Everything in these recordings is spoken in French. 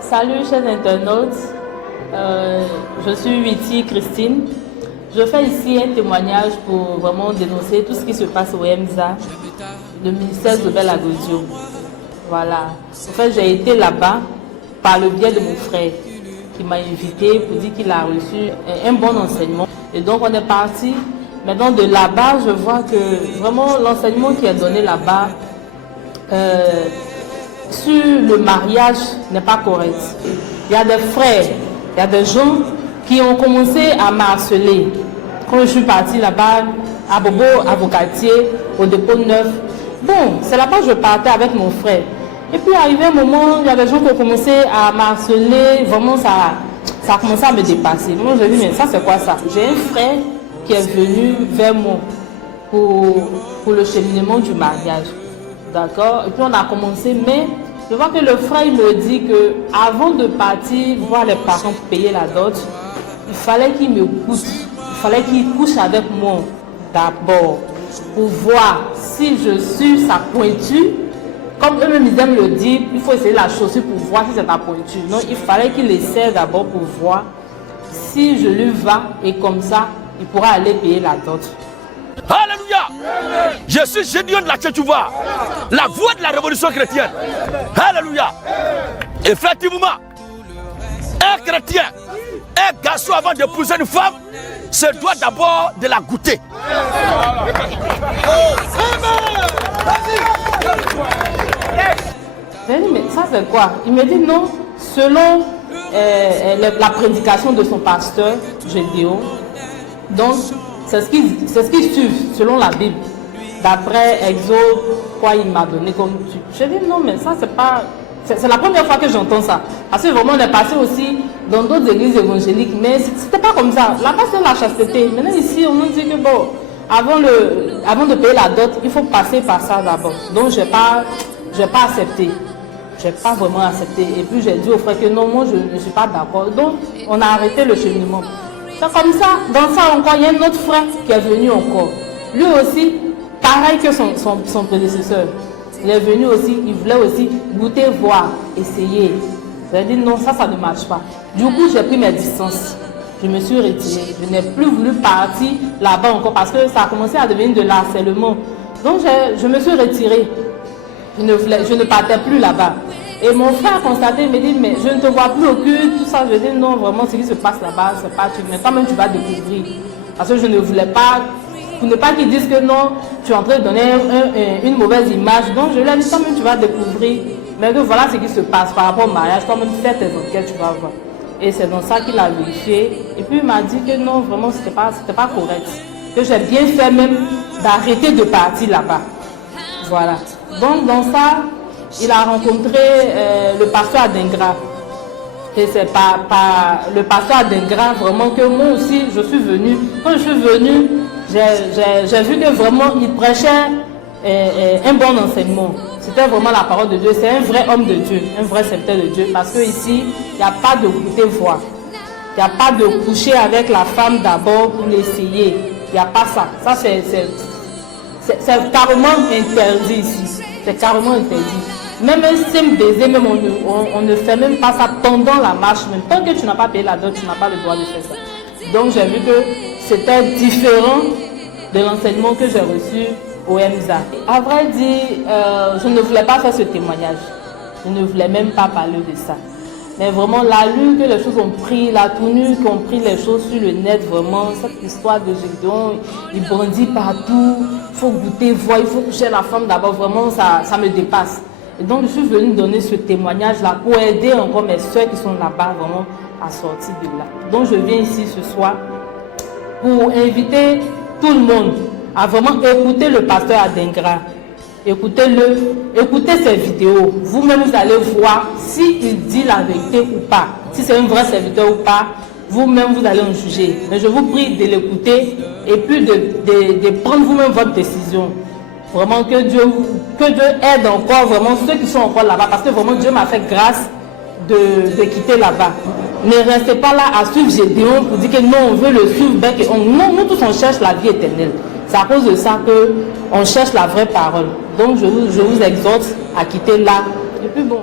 Salut chers internautes, je suis Witi Christine. Je fais ici un témoignage pour vraiment dénoncer tout ce qui se passe au EMSA, le ministère Zobel Agodio. Voilà. En fait, j'ai été là-bas par le biais de mon frère qui m'a invité pour dire qu'il a reçu un bon enseignement. Et donc on est parti. Maintenant de là-bas, je vois que vraiment l'enseignement qui est donné là-bas sur le mariage n'est pas correct. Il y a des frères, il y a des gens qui ont commencé à m'harceler. Quand je suis partie là-bas, à Bobo, à Vocatier, au dépôt 9, bon, c'est là-bas que je partais avec mon frère. Et puis arrivé un moment, il y a des gens qui ont commencé à m'harceler, vraiment ça a commencé à me dépasser. Moi j'ai dit, mais ça c'est quoi ça? J'ai un frère qui est venu vers moi pour le cheminement du mariage. D'accord? Et puis on a commencé, mais je vois que le frère il me dit que avant de partir voir les parents pour payer la dot, il fallait qu'il me couche. Il fallait qu'il couche avec moi d'abord pour voir si je suis sa pointure. Comme eux-mêmes ils aiment le dire, il faut essayer la chaussure pour voir si c'est ta pointure. Non, il fallait qu'il essaie d'abord pour voir si je lui va et comme ça, il pourra aller payer la dot. Alléluia! Je suis Gédéon de la Tchétchouva, la voix de la révolution chrétienne. Alléluia! Effectivement, un chrétien, un garçon avant d'épouser une femme, se doit d'abord de la goûter. J'ai dit, mais ça c'est quoi? Il me dit non, selon la prédication de son pasteur, Gédéon, donc c'est ce qu'ils suivent selon la Bible. D'après Exode, quoi il m'a donné comme tu. J'ai dit non, mais ça c'est pas. C'est la première fois que j'entends ça. Parce que vraiment on est passé aussi dans d'autres églises évangéliques, mais c'était pas comme ça. Là-bas c'est la chasteté. Maintenant ici on nous dit que bon, avant de payer la dot, il faut passer par ça d'abord. Donc j'ai pas accepté. J'ai pas vraiment accepté. Et puis j'ai dit au frère que non, moi je ne suis pas d'accord. Donc on a arrêté le cheminement. C'est comme ça. Dans ça encore, il y a un autre frère qui est venu encore. Lui aussi, pareil que son prédécesseur. Il est venu aussi, il voulait aussi goûter, voir, essayer. J'ai dit non, ça ne marche pas. Du coup, j'ai pris mes distances. Je me suis retirée. Je n'ai plus voulu partir là-bas encore parce que ça a commencé à devenir de l'harcèlement. Donc je me suis retirée. Je ne partais plus là-bas. Et mon frère a constaté, il me dit, mais je ne te vois plus au culte, tout ça. Je dis non, vraiment, ce qui se passe là-bas, c'est pas tu. Mais toi-même, tu vas découvrir. Parce que je ne voulais pas, pour ne pas qu'ils disent que non, tu es en train de donner une mauvaise image. Donc je lui ai dit, toi-même, tu vas découvrir. Mais que voilà ce qui se passe par rapport au mariage, toi-même, fais tes enquêtes, tu vas voir. Et c'est dans ça qu'il a vérifié. Et puis il m'a dit que non, vraiment, c'était pas correct. Que j'ai bien fait même d'arrêter de partir là-bas. Voilà. Donc dans ça, il a rencontré le pasteur Adingra. Et c'est par le pasteur Adingra vraiment que moi aussi je suis venue. Quand je suis venue, j'ai vu que vraiment il prêchait un bon enseignement. C'était vraiment la parole de Dieu. C'est un vrai homme de Dieu, un vrai serviteur de Dieu. Parce qu'ici, il n'y a pas de goûter voir. Il n'y a pas de coucher avec la femme d'abord pour l'essayer. Il n'y a pas ça. Ça c'est carrément interdit ici. C'est carrément interdit. Même un simple baiser, même on ne fait même pas ça pendant la marche. Même tant que tu n'as pas payé la dot, tu n'as pas le droit de faire ça. Donc j'ai vu que c'était différent de l'enseignement que j'ai reçu au EMSA. À vrai dire, je ne voulais pas faire ce témoignage. Je ne voulais même pas parler de ça. Mais vraiment, la lutte que les choses ont pris, la tenue qu'ont pris les choses sur le net, vraiment, cette histoire de Gédéon, il bandit partout, il faut goûter, voir, il faut coucher la femme d'abord, vraiment, ça me dépasse. Et donc, je suis venue donner ce témoignage-là pour aider encore mes soeurs qui sont là-bas, vraiment, à sortir de là. Donc, je viens ici ce soir pour inviter tout le monde à vraiment écouter le pasteur Adingra. Écoutez-le, écoutez ses vidéos. Vous-même, vous allez voir s'il dit la vérité ou pas. Si c'est un vrai serviteur ou pas, vous-même, vous allez en juger. Mais je vous prie de l'écouter et puis de prendre vous-même votre décision. Vraiment, que Dieu aide encore vraiment ceux qui sont encore là-bas. Parce que vraiment, Dieu m'a fait grâce de quitter là-bas. Ne restez pas là à suivre Gédéon pour dire que non, on veut le suivre. Non, nous tous, on cherche la vie éternelle. C'est à cause de ça qu'on cherche la vraie parole. Donc je vous exhorte à quitter là. Et puis bon.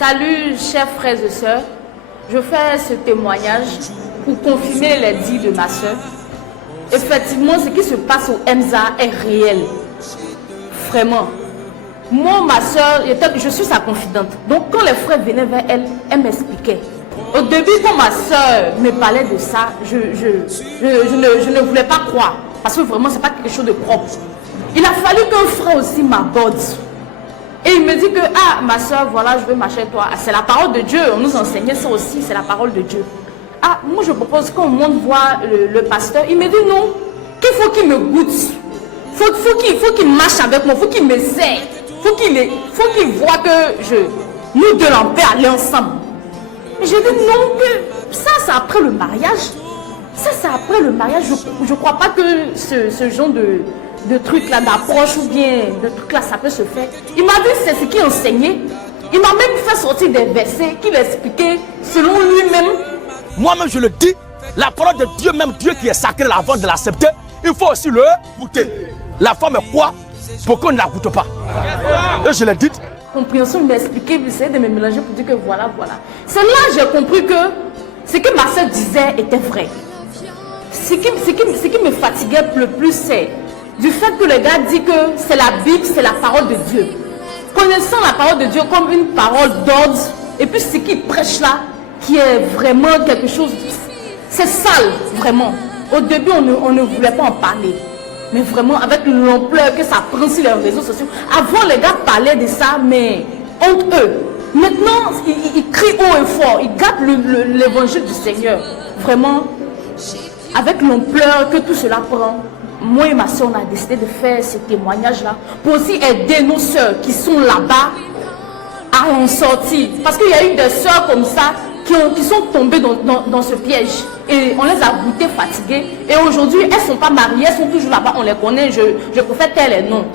Salut, chers frères et sœurs. Je fais ce témoignage pour confirmer les dits de ma soeur. Effectivement, ce qui se passe au EMSA est réel. Vraiment. Moi, ma soeur, je suis sa confidente. Donc, quand les frères venaient vers elle, elle m'expliquait. Au début, quand ma soeur me parlait de ça, je ne voulais pas croire. Parce que vraiment, ce n'est pas quelque chose de propre. Il a fallu qu'un frère aussi m'aborde. Et il me dit que, ah, ma soeur, voilà, je veux marcher avec toi. Ah, c'est la parole de Dieu. On nous enseignait ça aussi, c'est la parole de Dieu. Ah, moi, je propose qu'on monte voir le pasteur. Il me dit non, qu'il faut qu'il me goûte. Faut qu'il marche avec moi, faut qu'il m'essaie. Faut qu'il voit que nous deux, on peut aller ensemble. Et j'ai dit non, que ça, c'est après le mariage. Ça, c'est après le mariage. Je ne crois pas que ce genre de truc là, d'approche ou bien de truc là, ça peut se faire. Il m'a dit c'est ce qu'il enseignait. Il m'a même fait sortir des versets qu'il expliquait selon lui-même. Moi-même je le dis, la parole de Dieu, même Dieu qui est sacré avant de l'accepter, il faut aussi le goûter. La femme est quoi pour qu'on ne la goûte pas. Et je l'ai dit. Compréhension, il m'a expliqué, il essayait de me mélanger pour dire que voilà. C'est là que j'ai compris que ce que ma soeur disait était vrai. Ce qui me fatiguait le plus, c'est du fait que le gars dit que c'est la Bible, c'est la parole de Dieu. Connaissant la parole de Dieu comme une parole d'ordre, et puis ce qu'il prêche là, qui est vraiment quelque chose, c'est sale, vraiment. Au début, on ne voulait pas en parler. Mais vraiment, avec l'ampleur que ça prend sur les réseaux sociaux. Avant, les gars parlaient de ça, mais entre eux. Maintenant, ils crient haut et fort. Ils gardent l'évangile du Seigneur. Vraiment, avec l'ampleur que tout cela prend, moi et ma soeur, on a décidé de faire ce témoignage-là pour aussi aider nos soeurs qui sont là-bas à en sortir. Parce qu'il y a eu des soeurs comme ça qui sont tombées dans ce piège. Et on les a goûtées fatiguées. Et aujourd'hui, elles ne sont pas mariées, elles sont toujours là-bas, on les connaît, je préfère taire les noms.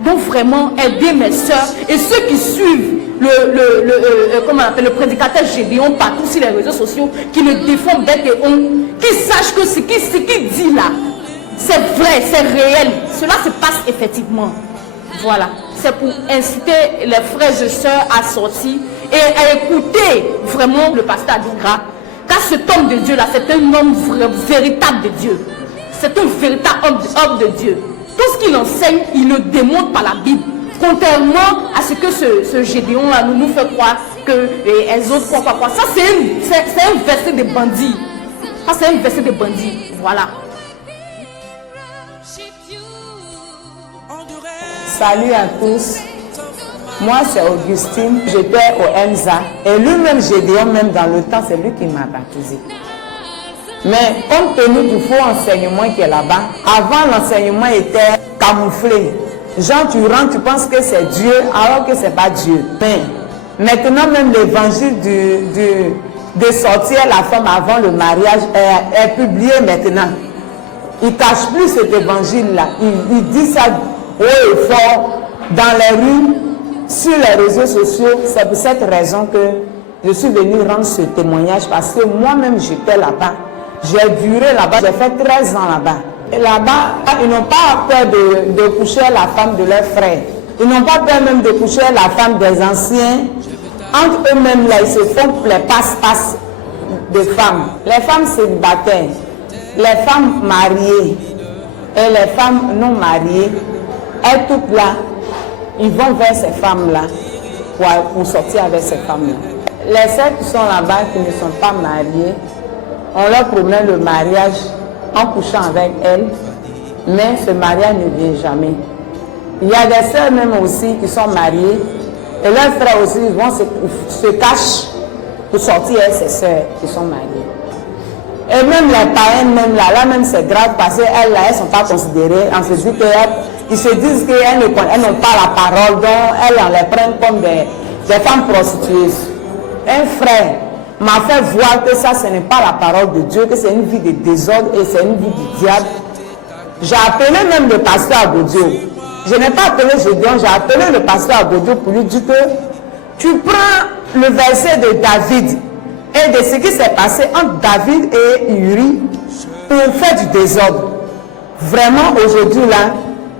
Donc vraiment, aider mes soeurs et ceux qui suivent le prédicateur Gédéon partout sur les réseaux sociaux, qui le défendent bec et ongle, qui sachent que ce qu'il dit là, c'est vrai, c'est réel. Cela se passe effectivement. Voilà. C'est pour inciter les frères et sœurs à sortir et à écouter vraiment le pasteur Adigra. Car cet homme de Dieu là, c'est un homme véritable de Dieu. C'est un véritable homme de Dieu. Tout ce qu'il enseigne, il le démontre par la Bible. Contrairement à ce que ce Gédéon là nous fait croire que les autres quoi. Ça c'est un verset de bandits. Ça c'est un verset de bandits. Voilà. Salut à tous. Moi, c'est Augustine. J'étais au EMSA. Et lui-même, Gédéon, même dans le temps, c'est lui qui m'a baptisé. Mais compte tenu du faux enseignement qui est là-bas, avant, l'enseignement était camouflé. Genre, tu rentres, tu penses que c'est Dieu, alors que ce n'est pas Dieu. Mais maintenant, même l'évangile de sortir la femme avant le mariage est publié maintenant. Il ne cache plus cet évangile-là. Il dit ça haut et fort dans les rues, sur les réseaux sociaux. C'est pour cette raison que je suis venue rendre ce témoignage, parce que moi-même j'étais là-bas. J'ai duré là-bas, j'ai fait 13 ans là-bas. Et là-bas, ils n'ont pas peur de coucher la femme de leurs frères. Ils n'ont pas peur même de coucher la femme des anciens. Entre eux-mêmes, là, ils se font les passe-passe de femmes. Les femmes célibataires, les femmes mariées et les femmes non mariées, elles toutes là, ils vont vers ces femmes-là pour sortir avec ces femmes-là. Les sœurs qui sont là-bas, qui ne sont pas mariées, on leur promet le mariage en couchant avec elles, mais ce mariage ne vient jamais. Il y a des sœurs même aussi qui sont mariées, et leurs frères aussi vont se cachent pour sortir avec ces sœurs qui sont mariées. Et même les païennes, là même c'est grave, parce qu'elles ne sont pas considérées. On se dit ils se disent qu'elles n'ont pas la parole, donc elles on les prennent comme des femmes prostituées. Un frère m'a fait voir que ça, ce n'est pas la parole de Dieu, que c'est une vie de désordre et c'est une vie du diable. J'ai appelé même le pasteur Agodio. Je n'ai pas appelé Gédéon, j'ai appelé le pasteur Agodio pour lui dire que tu prends le verset de David et de ce qui s'est passé entre David et Uri pour faire du désordre. Vraiment, aujourd'hui, là,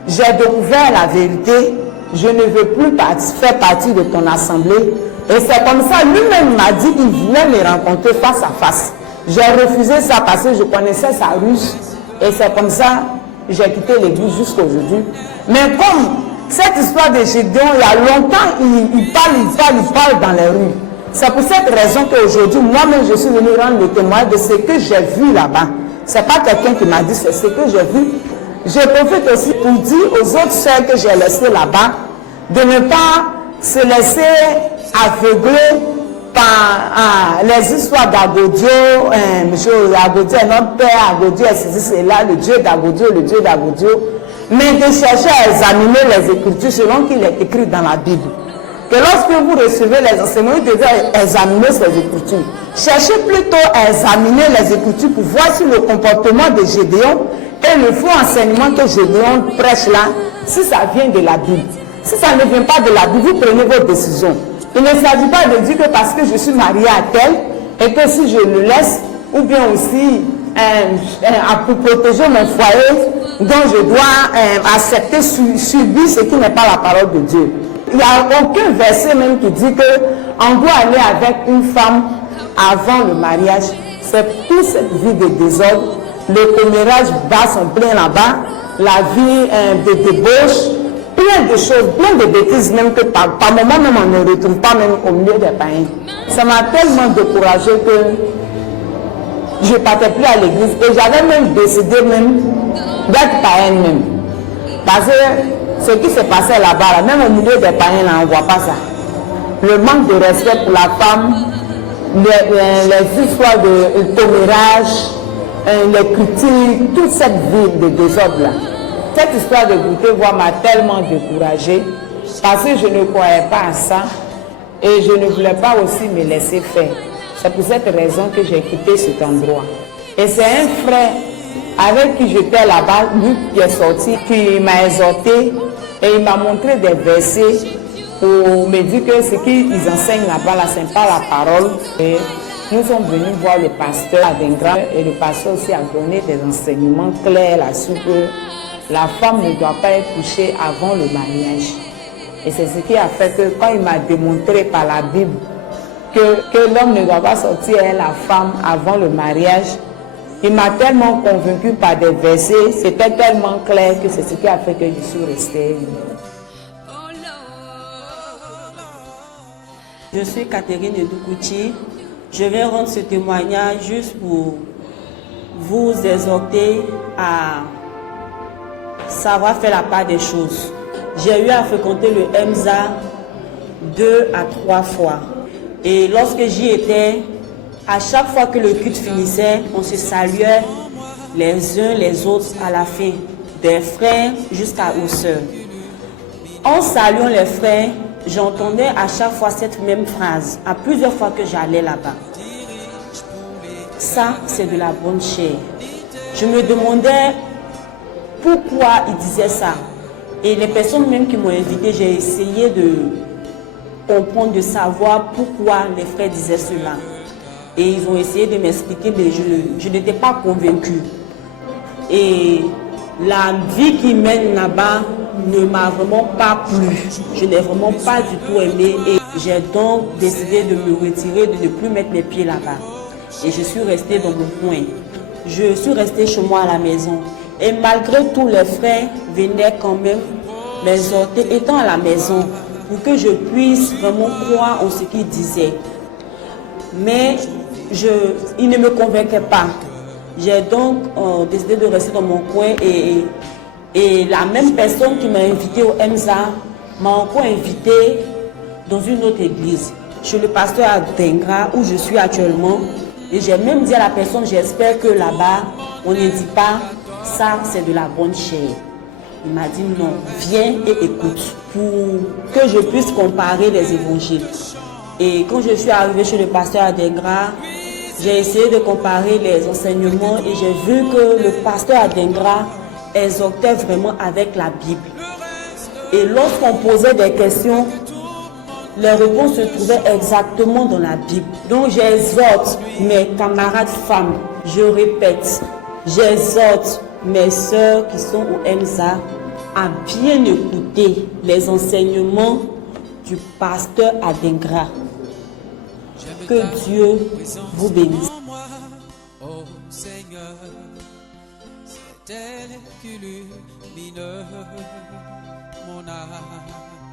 j'ai découvert la vérité. Je ne veux plus faire partie de ton assemblée. Et c'est comme ça, lui-même m'a dit qu'il voulait me rencontrer face à face. J'ai refusé ça parce que je connaissais sa ruse. Et c'est comme ça que j'ai quitté l'église jusqu'à aujourd'hui. Mais comme cette histoire de Gédéon, il y a longtemps, il parle dans les rues. C'est pour cette raison qu'aujourd'hui, moi-même, je suis venu rendre le témoignage de ce que j'ai vu là-bas. Ce n'est pas quelqu'un qui m'a dit, c'est ce que j'ai vu. Je profite aussi pour dire aux autres sœurs que j'ai laissées là-bas de ne pas se laisser aveugler par les histoires d'Agodio. Agodio est notre père, Agodio est ceci, c'est là, le Dieu d'Agodio, mais de chercher à examiner les Écritures selon qu'il est écrit dans la Bible. Que lorsque vous recevez les enseignements, vous devez examiner ces Écritures. Cherchez plutôt à examiner les Écritures pour voir si le comportement de Gédéon et le faux enseignement que Gédéon prêche là, si ça vient de la Bible. Si ça ne vient pas de la Bible, vous prenez vos décisions. Il ne s'agit pas de dire que parce que je suis mariée à tel, et que si je le laisse, ou bien aussi pour protéger mon foyer, donc je dois accepter, subir ce qui n'est pas la parole de Dieu. Il n'y a aucun verset même qui dit qu'on doit aller avec une femme avant le mariage. C'est toute cette vie de désordre, le commérage bat son plein là-bas, la vie de débauche, plein de choses, plein de bêtises même que par moment même on ne retrouve pas même au milieu des païens. Ça m'a tellement découragé que je ne partais plus à l'église et j'avais même décidé même d'être païenne même. Parce que ce qui se passait là-bas, même au milieu des païens, là, on ne voit pas ça. Le manque de respect pour la femme, les histoires de commérage, les critiques, toute cette vie de désordre là. Cette histoire de goûter voix m'a tellement découragée parce que je ne croyais pas à ça et je ne voulais pas aussi me laisser faire. C'est pour cette raison que j'ai quitté cet endroit. Et c'est un frère avec qui j'étais là-bas, lui qui est sorti, qui m'a exhorté et il m'a montré des versets pour me dire que ce qu'ils enseignent là-bas, là, ce n'est pas la parole. Et nous sommes venus voir le pasteur Adengra et le pasteur aussi a donné des enseignements clairs là-dessus que la femme ne doit pas être couchée avant le mariage. Et c'est ce qui a fait que quand il m'a démontré par la Bible que l'homme ne doit pas sortir avec la femme avant le mariage, il m'a tellement convaincu par des versets, c'était tellement clair que c'est ce qui a fait que je suis restée. Je suis Catherine Edukouchi. Je vais rendre ce témoignage juste pour vous exhorter à savoir faire la part des choses. J'ai eu à fréquenter le EMSA 2 à 3 fois. Et lorsque j'y étais, à chaque fois que le culte finissait, on se saluait les uns les autres à la fin, des frères jusqu'aux sœurs. En saluant les frères, j'entendais à chaque fois cette même phrase, à plusieurs fois que j'allais là-bas. Ça, c'est de la bonne chair. Je me demandais pourquoi ils disaient ça. Et les personnes même qui m'ont invité, j'ai essayé de comprendre, de savoir pourquoi les frères disaient cela. Et ils ont essayé de m'expliquer, mais je n'étais pas convaincue. Et la vie qu'ils mènent là-bas ne m'a vraiment pas plu. Je n'ai vraiment pas du tout aimé. Et j'ai donc décidé de me retirer, de ne plus mettre mes pieds là-bas. Et je suis restée dans mon coin. Je suis restée chez moi à la maison. Et malgré tout, les frères venaient quand même m'exhorter, étant à la maison, pour que je puisse vraiment croire en ce qu'ils disaient. Mais ils ne me convainquaient pas. J'ai donc décidé de rester dans mon coin et la même personne qui m'a invité au EMSA m'a encore invité dans une autre église, chez le pasteur Adengra, où je suis actuellement. Et j'ai même dit à la personne, j'espère que là-bas, on ne dit pas, ça c'est de la bonne chair. Il m'a dit non, viens et écoute, pour que je puisse comparer les évangiles. Et quand je suis arrivée chez le pasteur Adengra, j'ai essayé de comparer les enseignements et j'ai vu que le pasteur Adengra exhortait vraiment avec la Bible. Et lorsqu'on posait des questions, les réponses se trouvaient exactement dans la Bible. Donc j'exhorte mes camarades femmes, je répète, j'exhorte mes sœurs qui sont au EMSA à bien écouter les enseignements du pasteur Adengra. Que Dieu vous bénisse. Oh Seigneur, c'est elle qui illumine mon âme.